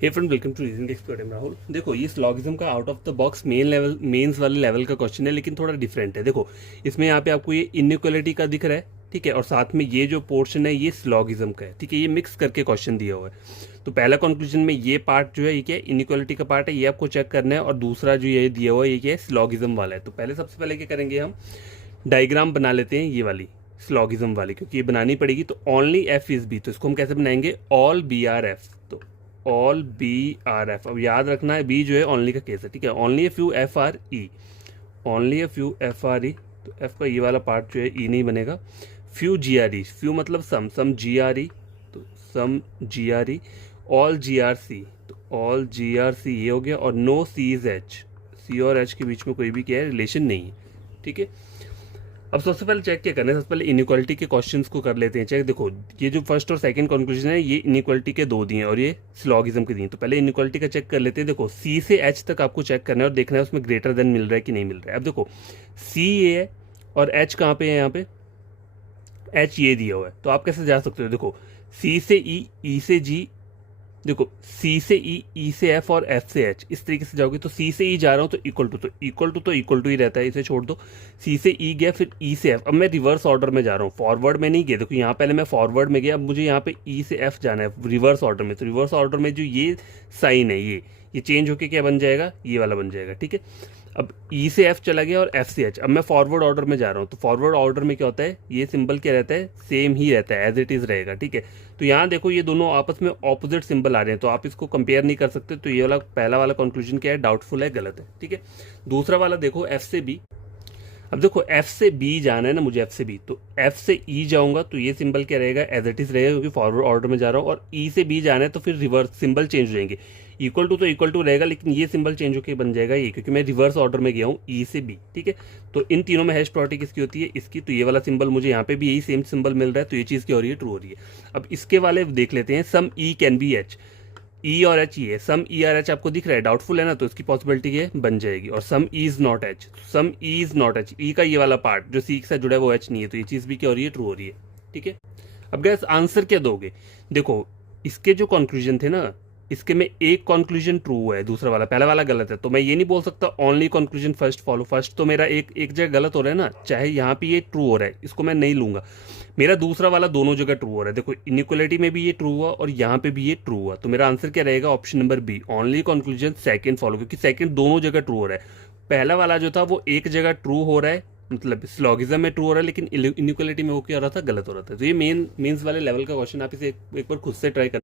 Hey friend, welcome to reasoning expert. Rahul, देखो ये syllogism का out of the box mains वाले लेवल का क्वेश्चन है, लेकिन थोड़ा डिफरेंट है। देखो इसमें यहाँ पे आपको ये इनइक्वालिटी का दिख रहा है, ठीक है, और साथ में ये जो पोर्शन है ये स्लॉगिज्म का है, ठीक है। ये मिक्स करके क्वेश्चन दिया हुआ है। तो पहला कंक्लूजन में ये पार्ट जो है ये क्या है, इनइक्वालिटी का पार्ट है, ये आपको चेक करना है। और दूसरा जो ये दिया हुआ है ये क्या है, स्लॉगिज्म वाला है। तो पहले सबसे पहले क्या करेंगे, हम डायग्राम बना लेते हैं ये वाली स्लॉगिज्म वाली, क्योंकि ये बनानी पड़ेगी। तो ओनली एफ इज बी, तो इसको हम कैसे बनाएंगे, ऑल बी आर एफ। तो ऑल बी आर एफ, अब याद रखना है बी जो है ओनली का केस है, ठीक है। Only a few F R E, only a few F R E. तो एफ का ये वाला पार्ट जो है ई नहीं बनेगा। फ्यू जी आर ई, फ्यू मतलब सम जी आर ई, तो सम जी आर ई। ऑल जी आर सी, तो ऑल जी आर सी ये हो गया। और नो सी इज एच, सी और एच के बीच में कोई भी क्या है, रिलेशन नहीं है, ठीक है। अब सबसे पहले चेक क्या करना है, सबसे पहले इनइक्वालिटी के क्वेश्चंस को कर लेते हैं चेक। देखो ये जो फर्स्ट और सेकंड कंक्लूजन है ये इनइक्वालिटी के दो दिए हैं और ये स्लॉगिज्म के दिए। तो पहले इनइक्वालिटी का चेक कर लेते हैं। देखो सी से एच तक आपको चेक करना है और देखना है उसमें ग्रेटर देन मिल रहा है कि नहीं मिल रहा है। अब देखो सी ये है और एच कहाँ पे है, यहाँ पे एच ये दिया हुआ है। तो आप कैसे जा सकते हो, देखो सी से ई से जी, देखो सी से ई से एफ और एफ से एच, इस तरीके से जाओगे। तो सी से ई जा रहा हूँ तो इक्वल टू, तो इक्वल टू ही रहता है, इसे छोड़ दो। सी से ई गया, फिर ई से एफ। अब मैं रिवर्स ऑर्डर में जा रहा हूँ, फॉरवर्ड में नहीं गया। देखो यहाँ पहले मैं फॉरवर्ड में गया, अब मुझे यहाँ पे ई से एफ जाना है रिवर्स ऑर्डर में। तो रिवर्स ऑर्डर में जो ये साइन है ये चेंज होके क्या बन जाएगा, ये वाला बन जाएगा, ठीक है। अब ई से एफ चला गया और एफ से एच। अब मैं फॉरवर्ड ऑर्डर में जा रहा हूँ, तो फॉरवर्ड ऑर्डर में क्या होता है, ये सिंबल क्या रहता है, सेम ही रहता है, एज इट इज रहेगा, ठीक है। तो यहाँ देखो ये दोनों आपस में ऑपोजिट सिंबल आ रहे हैं, तो आप इसको कंपेयर नहीं कर सकते। तो ये वाला पहला वाला कंक्लूजन क्या है, डाउटफुल है, गलत है, ठीक है। दूसरा वाला देखो एफ से बी। अब देखो एफ से बी जाना है ना मुझे, एफ से बी, तो एफ से ई जाऊंगा तो ये सिंबल क्या रहेगा, एज इट इज रहेगा, क्योंकि फॉरवर्ड ऑर्डर में जा रहा हूँ। और ई से बी जाना है तो फिर रिवर्स सिंबल चेंज हो जाएंगे। इक्वल टू तो इक्वल टू रहेगा, लेकिन ये सिंबल चेंज होकर बन जाएगा ये, क्योंकि मैं रिवर्स ऑर्डर में गया हूँ ई से बी, ठीक है। तो इन तीनों में हैश प्रॉपर्टी किसकी होती है, इसकी। तो ये वाला सिंबल मुझे यहाँ पे भी यही सेम सिंबल मिल रहा है, तो ये चीज़ क्या हो रही है, ट्रू हो रही है। अब इसके वाले देख लेते हैं, सम ई कैन बी एच। ई और एच ये सम ई आर एच आपको दिख रहा है, डाउटफुल है ना, तो इसकी पॉसिबिलिटी ये बन जाएगी। और sum E is not H, sum E is not H, E का ये वाला पार्ट जो सी के साथ जुड़ा है वो एच नहीं है, तो ये चीज़ भी क्या हो रही है, ट्रू हो रही है, ठीक है। अब गैस आंसर क्या दोगे, देखो इसके जो कंक्लूजन थे ना, इसके में एक कंक्लूजन ट्रू है, दूसरा वाला पहला वाला गलत है। तो मैं ये नहीं बोल सकता only conclusion first follow, first तो मेरा एक जगह गलत हो रहा है ना, चाहे यहाँ पे ये ट्रू हो रहा है, इसको मैं नहीं लूंगा। मेरा दूसरा वाला दोनों जगह ट्रू हो रहा है। देखो इनइक्वालिटी में भी ये ट्रू हुआ और यहाँ पे भी ये ट्रू हुआ। तो मेरा आंसर क्या रहेगा, option number B, only conclusion second follow, क्योंकि सेकंड दोनों जगह ट्रू हो रहा है। पहला वाला जो था वो एक जगह ट्रू हो रहा है, मतलब स्लॉगिज्म में ट्रू हो रहा है, लेकिन इनइक्वालिटी में वो क्या हो रहा था, गलत हो रहा था। तो ये मेंस वाले लेवल का क्वेश्चन, आप इसे एक बार खुद से ट्राई कर